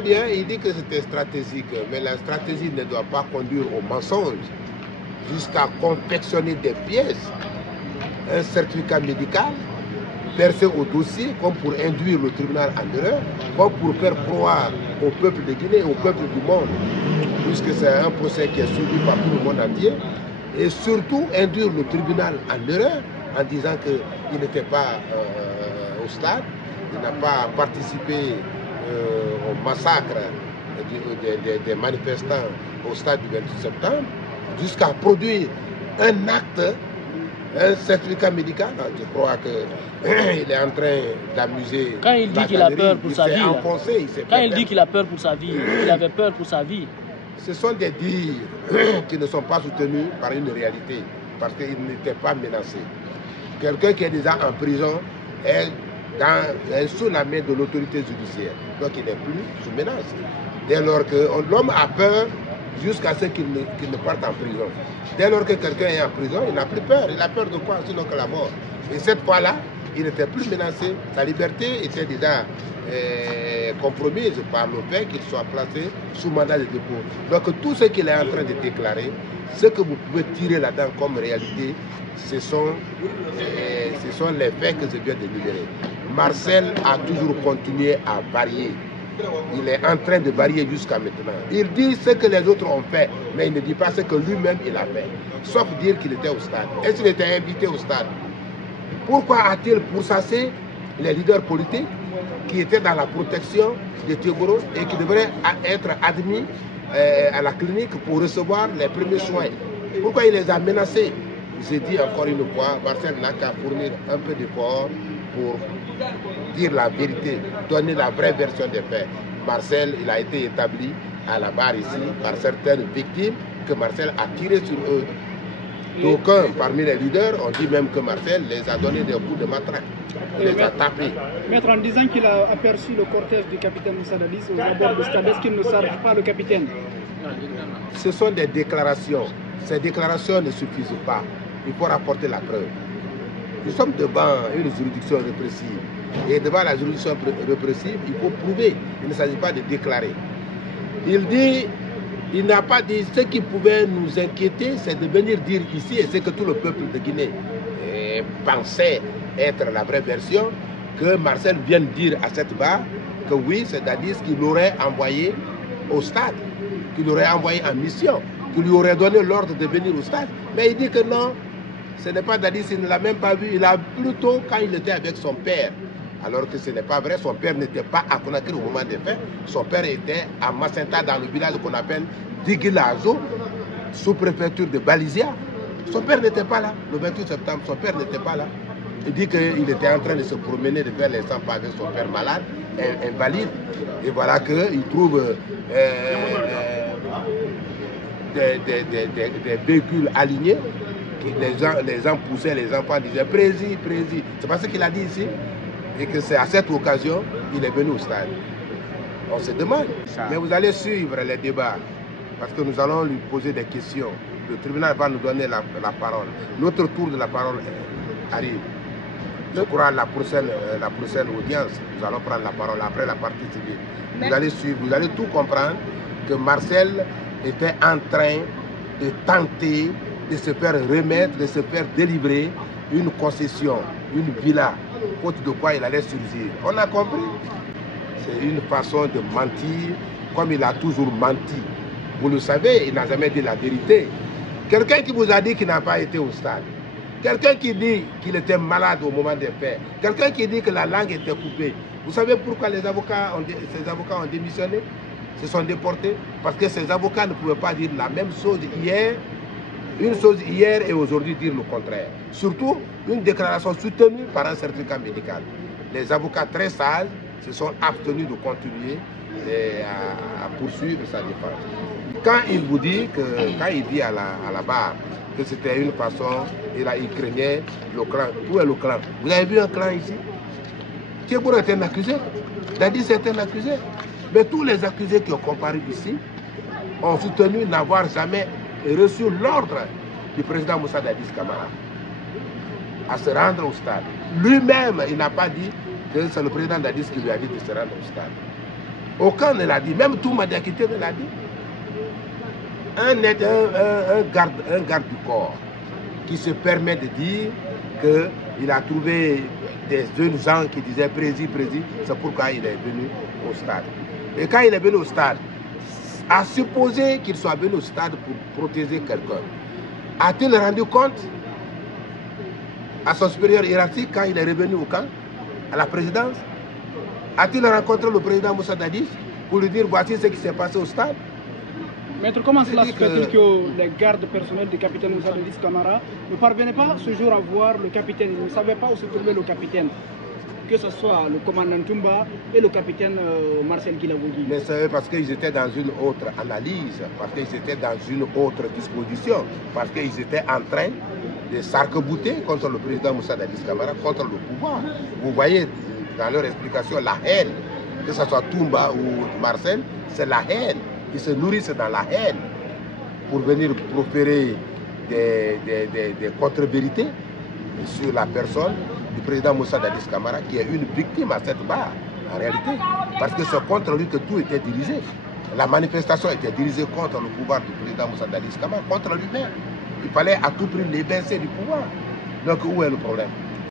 Très bien, il dit que c'était stratégique, mais la stratégie ne doit pas conduire au mensonge jusqu'à confectionner des pièces, un certificat médical, versé au dossier comme pour induire le tribunal en erreur, comme pour faire croire au peuple de Guinée, au peuple du monde, puisque c'est un procès qui est suivi par tout le monde entier, et surtout induire le tribunal en erreur en disant qu'il n'était pas au stade, il n'a pas participé au massacre des manifestants au stade du 28 septembre, jusqu'à produire un acte, un certificat médical. Je crois qu'il est en train d'amuser. Quand il dit qu'il a peur pour sa vie, quand il dit qu'il a peur pour sa vie, il avait peur pour sa vie. Ce sont des dires qui ne sont pas soutenus par une réalité, parce qu'il n'était pas menacé. Quelqu'un qui est déjà en prison est sous la main de l'autorité judiciaire, donc il n'est plus sous menace. Dès lors que l'homme a peur jusqu'à ce qu'il ne parte en prison. Dès lors que quelqu'un est en prison, il n'a plus peur. Il a peur de quoi sinon que la mort. Et cette fois-là, il n'était plus menacé. Sa liberté était déjà compromise par le fait qu'il soit placé sous mandat de dépôt. Donc tout ce qu'il est en train de déclarer, ce que vous pouvez tirer là-dedans comme réalité, ce sont les faits que je viens de libérer. Marcel a toujours continué à varier. Il est en train de varier jusqu'à maintenant. Il dit ce que les autres ont fait, mais il ne dit pas ce que lui-même il a fait. Sauf dire qu'il était au stade. Est-ce qu'il était invité au stade? Pourquoi a-t-il pourchassé les leaders politiques qui étaient dans la protection de Théogoro et qui devraient être admis à la clinique pour recevoir les premiers soins? Pourquoi il les a menacés? J'ai dit encore une fois, Marcel n'a qu'à fournir un peu d'effort pour dire la vérité, donner la vraie version des faits. Marcel, il a été établi à la barre ici par certaines victimes que Marcel a tiré sur eux. D'aucuns parmi les leaders ont dit même que Marcel les a donné des coups de matraque, les a tapés. Maître, en disant qu'il a aperçu le cortège du capitaine Moussa Dadis aux abords du stade, est-ce qu'il ne s'arrête pas le capitaine? Ce sont des déclarations. Ces déclarations ne suffisent pas. Il faut rapporter la preuve. Nous sommes devant une juridiction répressive. Et devant la juridiction répressive, il faut prouver. Il ne s'agit pas de déclarer. Il dit, il n'a pas dit ce qui pouvait nous inquiéter, c'est de venir dire ici, et c'est que tout le peuple de Guinée pensait être la vraie version, que Marcel vienne dire à cette barre que oui, c'est Dadis qui l'aurait envoyé au stade, qui l'aurait envoyé en mission, qui lui aurait donné l'ordre de venir au stade. Mais il dit que non, ce n'est pas Dadis, il ne l'a même pas vu. Il a plutôt quand il était avec son père. Alors que ce n'est pas vrai, son père n'était pas à Conakry au moment des faits. Son père était à Macenta, dans le village qu'on appelle Diguilazo, sous-préfecture de Balisia. Son père n'était pas là. Le 28 septembre, son père n'était pas là. Il dit qu'il était en train de se promener, de faire les 100 pas avec son père malade, invalide. Et voilà qu'il trouve des véhicules alignés. Les gens poussaient, les enfants disaient Prési, Prési. C'est pas ce qu'il a dit ici. Et que c'est à cette occasion qu'il est venu au stade. On se demande. Mais vous allez suivre les débats. Parce que nous allons lui poser des questions. Le tribunal va nous donner la parole. Notre tour de la parole arrive. Je crois à la prochaine audience, nous allons prendre la parole après la partie civile. Vous allez suivre, vous allez tout comprendre que Marcel était en train de tenter de se faire remettre, de se faire délivrer une concession, une villa, faute de quoi il allait surgir. On a compris? C'est une façon de mentir, comme il a toujours menti. Vous le savez, il n'a jamais dit la vérité. Quelqu'un qui vous a dit qu'il n'a pas été au stade, quelqu'un qui dit qu'il était malade au moment des faits, quelqu'un qui dit que la langue était coupée. Vous savez pourquoi ces avocats ont démissionné, se sont déportés? Parce que ces avocats ne pouvaient pas dire la même chose hier, une chose hier et aujourd'hui dire le contraire. Surtout une déclaration soutenue par un certificat médical. Les avocats très sages se sont abstenus de continuer à poursuivre sa défense. Quand il vous dit quand il dit à la barre que c'était une façon, il craignait le clan. Où est le clan? Vous avez vu un clan ici? Théogoro est un accusé, Dadis est un accusé. Mais tous les accusés qui ont comparu ici ont soutenu n'avoir jamais reçu l'ordre du président Moussa Dadis Camara à se rendre au stade. Lui-même, il n'a pas dit que c'est le président Dadis qui lui a dit de se rendre au stade. Aucun ne l'a dit, même Toumba Diakité ne l'a dit. Un garde du corps qui se permet de dire qu'il a trouvé des jeunes gens qui disaient prési, c'est pourquoi il est venu au stade. Et quand il est venu au stade, à supposer qu'il soit venu au stade pour protéger quelqu'un, a-t-il rendu compte à son supérieur hiérarchique quand il est revenu au camp, à la présidence? A-t-il rencontré le président Moussa Dadis pour lui dire voici ce qui s'est passé au stade? Maître, comment cela se fait-il que les gardes personnels du capitaine Moussa Dadis Camara ne parvenaient pas ce jour à voir le capitaine? Ils ne savaient pas où se trouvait le capitaine, que ce soit le commandant Toumba et le capitaine Marcel Guilavogui. Mais c'est parce qu'ils étaient dans une autre analyse, parce qu'ils étaient dans une autre disposition, parce qu'ils étaient en train de s'arc-bouter contre le président Moussa Dadis Camara, contre le pouvoir. Vous voyez dans leur explication la haine, que ce soit Toumba ou Marcel, c'est la haine. Ils se nourrissent dans la haine pour venir proférer des contre-vérités sur la personne du président Moussa Dadis Camara, qui est une victime à cette barre, en réalité. Parce que c'est contre lui que tout était dirigé. La manifestation était dirigée contre le pouvoir du président Moussa Dadis Camara, contre lui-même. Il fallait à tout prix l'évincer du pouvoir. Donc où est le problème?